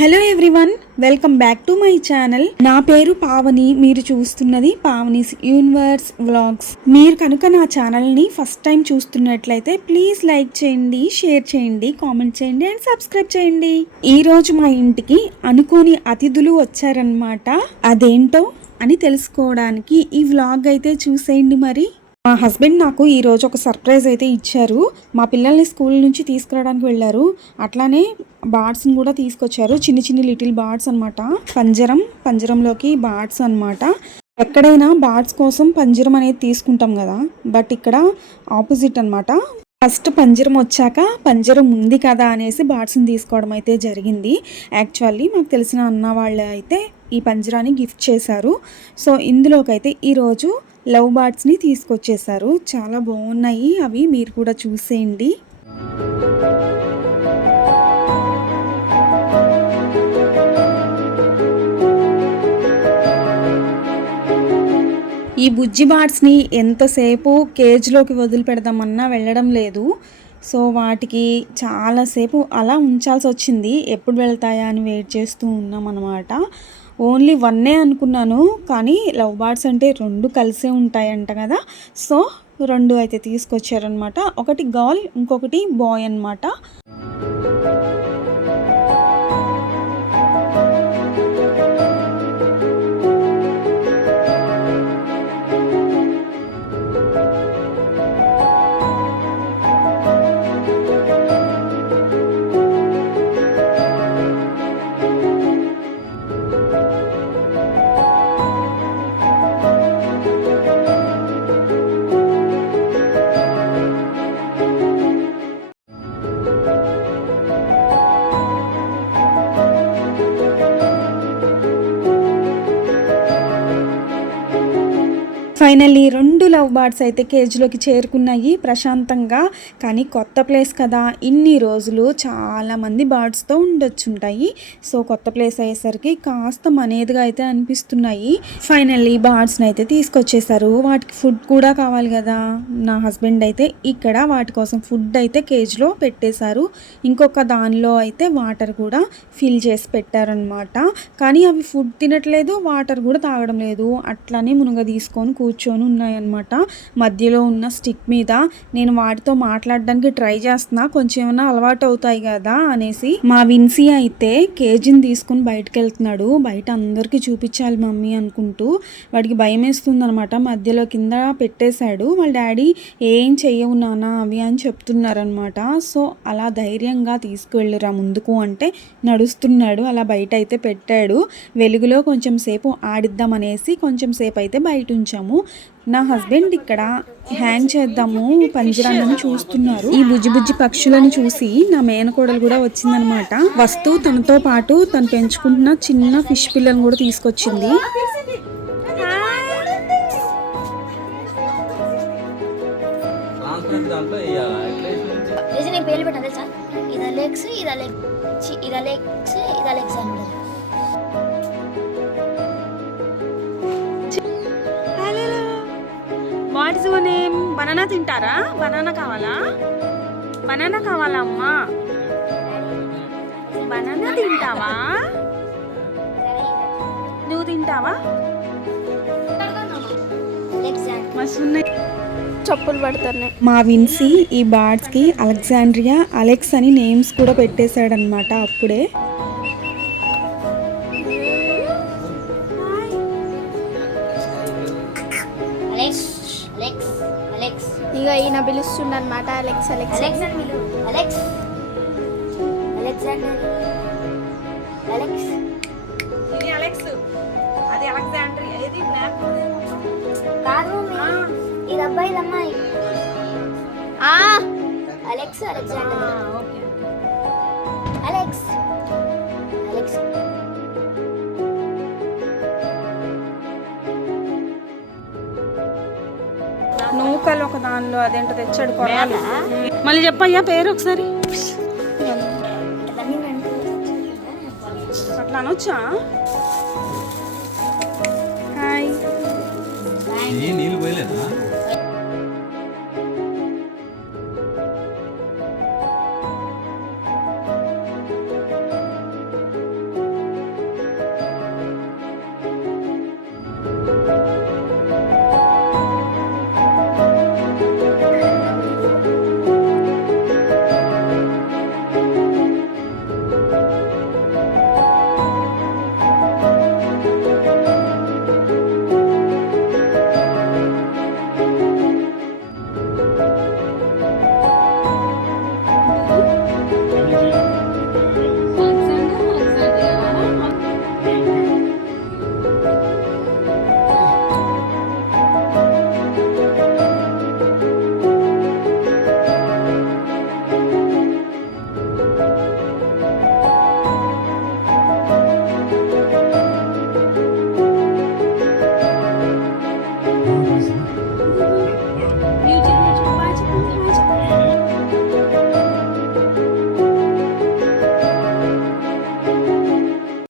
Hello everyone welcome back to my channel. నా పేరు పావని మీరు చూస్తున్నది పావనీస్ యూనివర్స్ వ్లాగ్స్. మీరు కనుక నా ఛానల్ని ఫస్ట్ టైం చూస్తున్నట్లయితే ప్లీజ్ లైక్ చేయండి షేర్ చేయండి కామెంట్ చేయండి అండ్ సబ్స్క్రైబ్ చేయండి. ఈ రోజు మా ఇంటికి అనుకోని అతిథులు వచ్చారనమాట అదేంటో అని తెలుసుకోవడానికి ఈ వ్లాగ్ అయితే చూసేయండి మరి. మా హస్బెండ్ నాకు ఈరోజు ఒక సర్ప్రైజ్ అయితే ఇచ్చారు. మా పిల్లల్ని స్కూల్ నుంచి తీసుకురావడానికి వెళ్ళారు. అట్లానే బార్డ్స్ని కూడా తీసుకొచ్చారు. చిన్ని చిన్ని లిటిల్ బార్డ్స్ అనమాట పంజరం పంజరంలోకి బార్డ్స్ అన్నమాట. ఎక్కడైనా బార్డ్స్ కోసం పంజరం అనేది తీసుకుంటాం కదా. బట్ ఇక్కడ ఆపోజిట్ అనమాట ఫస్ట్ పంజరం వచ్చాక పంజరం ఉంది కదా అనేసి బార్డ్స్ని తీసుకోవడం అయితే జరిగింది. యాక్చువల్లీ మాకు తెలిసిన అన్న వాళ్ళు అయితే ఈ పంజరాన్ని గిఫ్ట్ చేశారు. సో ఇందులోకైతే ఈరోజు లవ్ బార్డ్స్ని తీసుకొచ్చేసారు. చాలా బాగున్నాయి. అవి మీరు కూడా చూసేయండి. ఈ బుజ్జి బార్డ్స్ని ఎంతసేపు కేజ్లోకి వదిలిపెడదామన్నా వెళ్ళడం లేదు. సో వాటికి చాలాసేపు అలా ఉంచాల్సి వచ్చింది ఎప్పుడు వెళ్తాయా అని వెయిట్ చేస్తూ ఉన్నాం అన్నమాట ఓన్లీ వన్నే అనుకున్నాను కానీ లవ్ బార్డ్స్ అంటే రెండు కలిసే ఉంటాయంట కదా. సో రెండు అయితే తీసుకొచ్చారనమాట ఒకటి గర్ల్ ఇంకొకటి బాయ్ అన్నమాట. ఫైనల్లీ రెండు లవ్ బర్డ్స్ అయితే కేజ్లోకి చేరుకున్నాయి ప్రశాంతంగా. కానీ కొత్త ప్లేస్ కదా ఇన్ని రోజులు చాలా మంది బర్డ్స్తో ఉండొచ్చుంటాయి. సో కొత్త ప్లేస్ అయ్యేసరికి కాస్త మనేదిగా అయితే అనిపిస్తున్నాయి. ఫైనల్లీ బర్డ్స్ని అయితే తీసుకొచ్చేసారు. వాటికి ఫుడ్ కూడా కావాలి కదా. నా హస్బెండ్ అయితే ఇక్కడ వాటి కోసం ఫుడ్ అయితే కేజ్లో పెట్టేశారు. ఇంకొక దానిలో అయితే వాటర్ కూడా ఫిల్ చేసి పెట్టారనమాట కానీ అవి ఫుడ్ తినట్లేదు వాటర్ కూడా తాగడం లేదు. అట్లానే మునగ తీసుకొని కూర్చొని ఉన్నాయన్నమాట. మధ్యలో ఉన్న స్టిక్ మీద నేను వాటితో మాట్లాడడానికి ట్రై చేస్తున్నా కొంచెం ఏమైనా అలవాటు అవుతాయి కదా అనేసి. మా విన్సీ అయితే కేజీని తీసుకుని బయటకు వెళ్తున్నాడు బయట అందరికీ చూపించాలి మమ్మీ అనుకుంటూ. వాడికి భయం వేస్తుంది అనమాట మధ్యలో కింద పెట్టేశాడు. వాళ్ళ డాడీ ఏం చెయ్యవు నానా అవి అని చెప్తున్నారనమాట సో అలా ధైర్యంగా తీసుకువెళ్ళిరా ముందుకు అంటే నడుస్తున్నాడు. అలా బయట అయితే పెట్టాడు. వెలుగులో కొంచెం సేపు ఆడిద్దాం అనేసి కొంచెం సేపు అయితే బయట ఉంచాము నా హస్బెండ్ ఇక్కడ హ్యాంగ్ చేద్దాము పంజరాన్ని చూస్తున్నారు. ఈ బుజ్జి బుజ్జి పక్షులను చూసి నా మేనకోడలు కూడా వచ్చిందనమాట. వస్తూ తనతో పాటు తను పెంచుకుంటున్న చిన్న ఫిష్ పిల్లను కూడా తీసుకొచ్చింది? ఇది నేను పేర్లు పెట్టాను తెలుసా? ఇది అలెక్స్ ఇది అలెక్ చి, ఇది అలెక్స్ ఇది అలెక్స్ బనానా తింటారా? బనానా కావాలా? బనానా కావాలా అమ్మా బనానా తింటావా? నువ్వు తింటావా? మస్తున్నాయి చెప్పులు పడుతున్నాయి. మా విన్సీ ఈ బార్డ్స్కి అలెగ్జాండ్రియా అలెక్స్ అని నేమ్స్ కూడా పెట్టేశాడనమాట అప్పుడే. ఇక ఈయన పిలుస్తుండ అనమాట అలెక్స్ అలెక్స్ అలెక్స్ అని పిలు అలెక్స్ అలెక్సాండర్ అలెక్స్ ఇది అలెక్స్ అది అలెగ్జాండ్రియా ఇది బ్లాక్ కాదు. ఇది అబ్బాయి ఇది అమ్మాయి అలెక్స్ అలెక్సాండర్ అలెక్స్ దానిలో అదేంటో తెచ్చాడు కొనాలి. మళ్ళీ చెప్పయ్యా పేరు ఒకసారి. అట్లా అనొచ్చా? హాయ్. ఏ నీళ్ళు పోయలేదా?